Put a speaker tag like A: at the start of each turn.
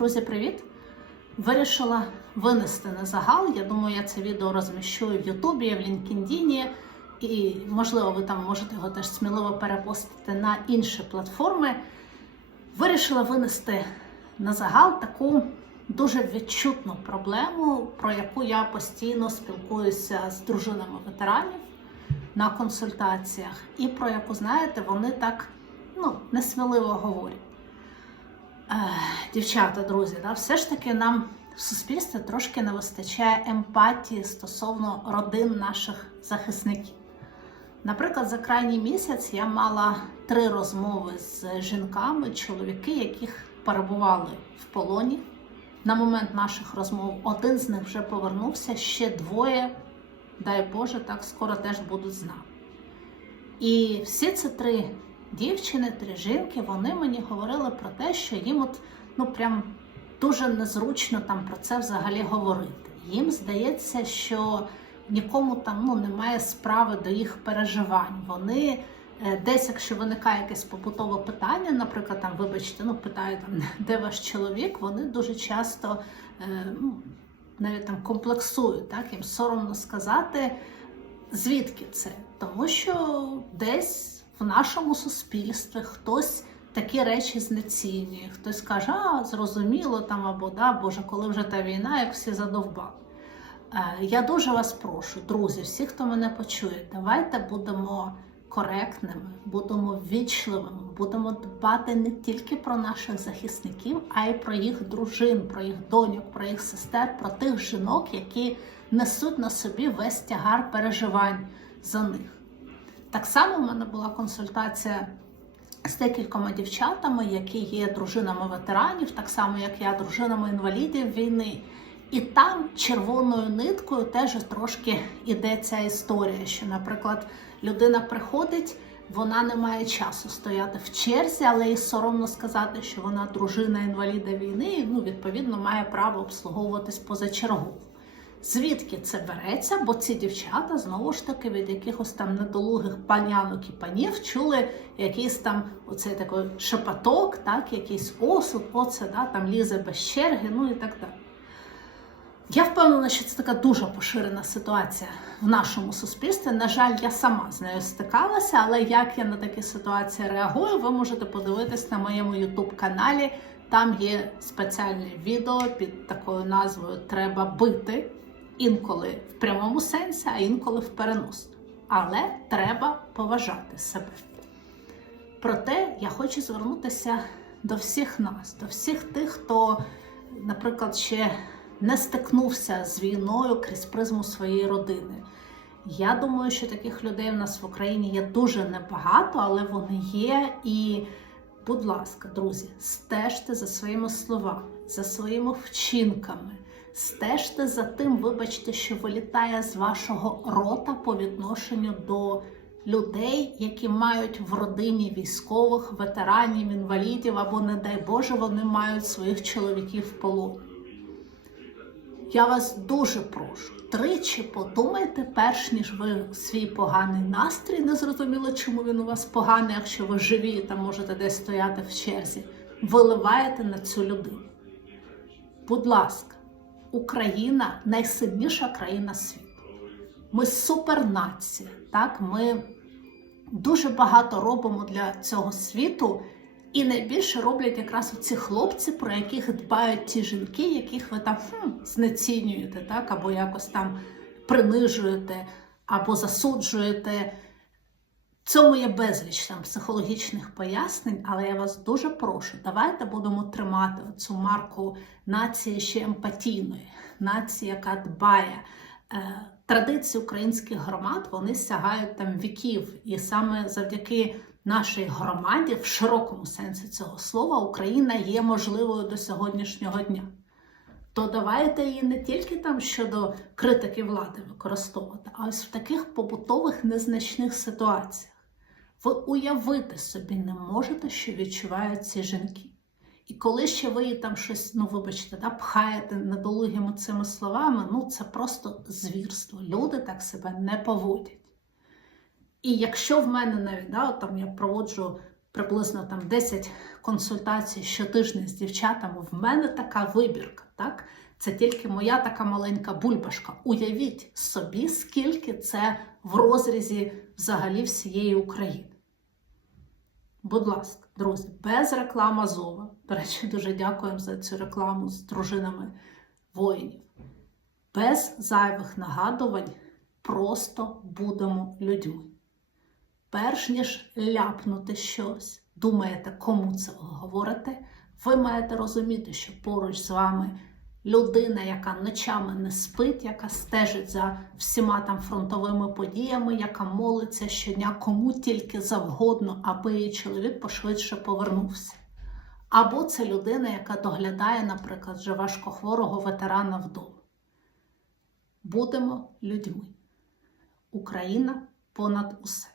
A: Друзі, привіт! Вирішила винести на загал. Я думаю, я це відео розміщу в Ютубі, в LinkedIn, і, можливо, ви там можете його теж сміливо перепостити на інші платформи. Вирішила винести на загал таку дуже відчутну проблему, про яку я постійно спілкуюся з дружинами ветеранів на консультаціях, і про яку, знаєте, вони так ну, несміливо говорять. Дівчата, друзі, да, все ж таки нам в суспільстві трошки не вистачає емпатії стосовно родин наших захисників. Наприклад, за крайній місяць я мала три розмови з жінками, чоловіки, яких перебували в полоні. На момент наших розмов один з них вже повернувся, ще двоє, дай Боже, так скоро теж будуть з нами. І всі ці три дівчини, три жінки, вони мені говорили про те, що їм от ну прям дуже незручно там про це взагалі говорити. Їм здається, що нікому там ну немає справи до їх переживань. Вони е, десь, якщо виникає якесь побутове питання, наприклад, там, вибачте, ну питають там, де ваш чоловік, вони дуже часто е, ну, навіть там комплексують, так їм соромно сказати, звідки це, тому що десь в нашому суспільстві хтось такі речі знецінює, хтось каже, а зрозуміло там або да, Боже, коли вже та війна, як всі задовбали. Е, Я дуже вас прошу, друзі, всі, хто мене почує, давайте будемо коректними, будемо ввічливими, будемо дбати не тільки про наших захисників, а й про їх дружин, про їх доньок, про їх сестер, про тих жінок, які несуть на собі весь тягар переживань за них. Так само в мене була консультація з декількома дівчатами, які є дружинами ветеранів, так само як я, дружинами інвалідів війни. І там червоною ниткою теж трошки іде ця історія, що, наприклад, людина приходить, вона не має часу стояти в черзі, але і соромно сказати, що вона дружина інваліда війни, і ну, відповідно має право обслуговуватись позачергово. Звідки це береться? Бо ці дівчата знову ж таки від якихось там недолугих панянок і панів чули якийсь там оцей такий шепоток, так, якийсь осуд, оце да, там лізе без черги, ну і так далі. Я впевнена, що це така дуже поширена ситуація в нашому суспільстві. На жаль, я сама з нею стикалася, але як я на такі ситуації реагую, ви можете подивитись на моєму YouTube каналі. Там є спеціальне відео під такою назвою Треба бити інколи в прямому сенсі, а інколи в переносному. Але треба поважати себе. Проте я хочу звернутися до всіх нас, до всіх тих, хто, наприклад, ще не стикнувся з війною крізь призму своєї родини. Я думаю, що таких людей в нас в Україні є дуже небагато, але вони є. І, будь ласка, друзі, стежте за своїми словами, за своїми вчинками. Стежте за тим, вибачте, що вилітає з вашого рота по відношенню до людей, які мають в родині військових, ветеранів, інвалідів, або, не дай Боже, вони мають своїх чоловіків в полоні. Я вас дуже прошу, тричі подумайте, перш ніж ви свій поганий настрій, не зрозуміло, чому він у вас поганий, якщо ви живі та можете десь стояти в черзі, виливаєте на цю людину. Будь ласка. Україна найсильніша країна світу. Ми супернація. Так? Ми дуже багато робимо для цього світу, і найбільше роблять якраз ці хлопці, про яких дбають ті жінки, яких ви там хм, знецінюєте, так? або якось там принижуєте, або засуджуєте. Цьому є безліч там психологічних пояснень, але я вас дуже прошу, давайте будемо тримати цю марку нації ще емпатійної, нації, яка дбає. Е, традиції українських громад вони сягають там віків, і саме завдяки нашій громаді, в широкому сенсі цього слова, Україна є можливою до сьогоднішнього дня. То давайте її не тільки там щодо критики влади використовувати, а ось в таких побутових незначних ситуаціях. Ви уявити собі не можете, що відчувають ці жінки. І коли ще ви їй там щось, ну вибачте, да, пхаєте недолугими цими словами, ну це просто звірство. Люди так себе не поводять. І якщо в мене навіть да, там я проводжу приблизно там 10 консультацій щотижня з дівчатами. В мене така вибірка, так? Це тільки моя така маленька бульбашка. Уявіть собі, скільки це в розрізі взагалі всієї України. Будь ласка, друзі, без реклами Азова. До речі, дуже дякуємо за цю рекламу з дружинами воїнів. Без зайвих нагадувань просто будемо людьми. Перш ніж ляпнути щось, думаєте, кому це говорите, ви маєте розуміти, що поруч з вами людина, яка ночами не спить, яка стежить за всіма там фронтовими подіями, яка молиться щодня кому тільки завгодно, аби її чоловік пошвидше повернувся. Або це людина, яка доглядає, наприклад, вже важкохворого ветерана вдома. Будемо людьми. Україна понад усе.